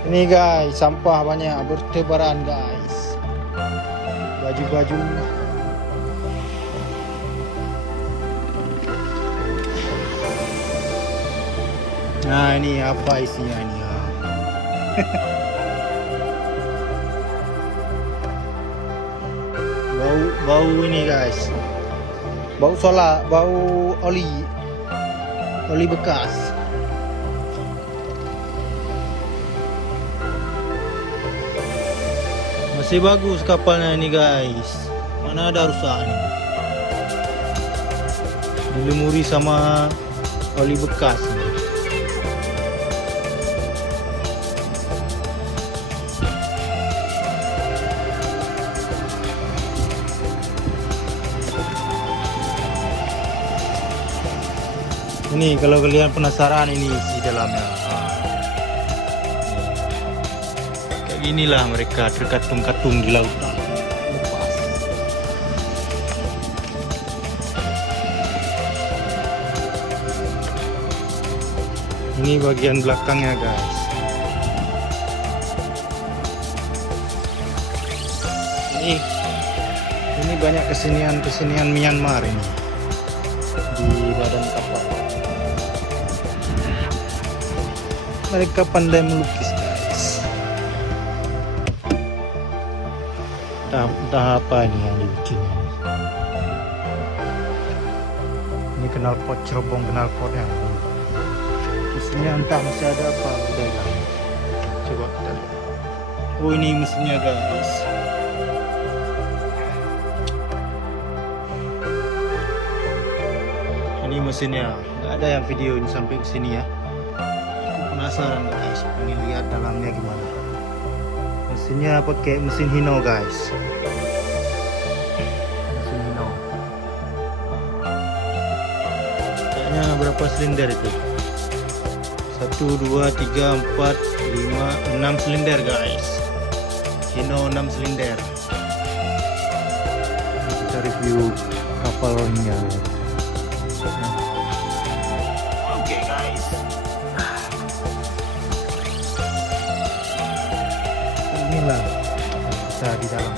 Ini guys, sampah banyak bertebaran guys. Baju-baju. Nah ini apa isinya ini ya? Bau ini guys. Bau solar, bau oli bekas. Masih bagus kapalnya ini guys. Mana ada rusaknya. Dilumuri sama oli bekas. Ini kalau kalian penasaran ini isi dalamnya. Kayak ginilah mereka terkatung-katung di lautan. Lepas. Ini bagian belakangnya guys. Ini banyak kesenian Myanmar ini di badan kapal. Mereka pandai melukis guys. Entah apa ini yang dibikin. Ini knalpot, cerobong knalpotnya. Mesinnya entah masih ada apa. Udah ya. Coba kita lihat. Oh ini mesinnya guys. Ini mesinnya. Nggak ada yang videoin sampai ke sini ya. Penasaran guys, pengen lihat dalamnya gimana. Mesinnya pakai mesin Hino guys. Mesin Hino. Kayaknya berapa silinder itu? 1, 2, 3, 4, 5, 6 silinder guys. Hino 6 silinder. Kita review kapal ronnya. Oke guys. Inilah kita di dalam.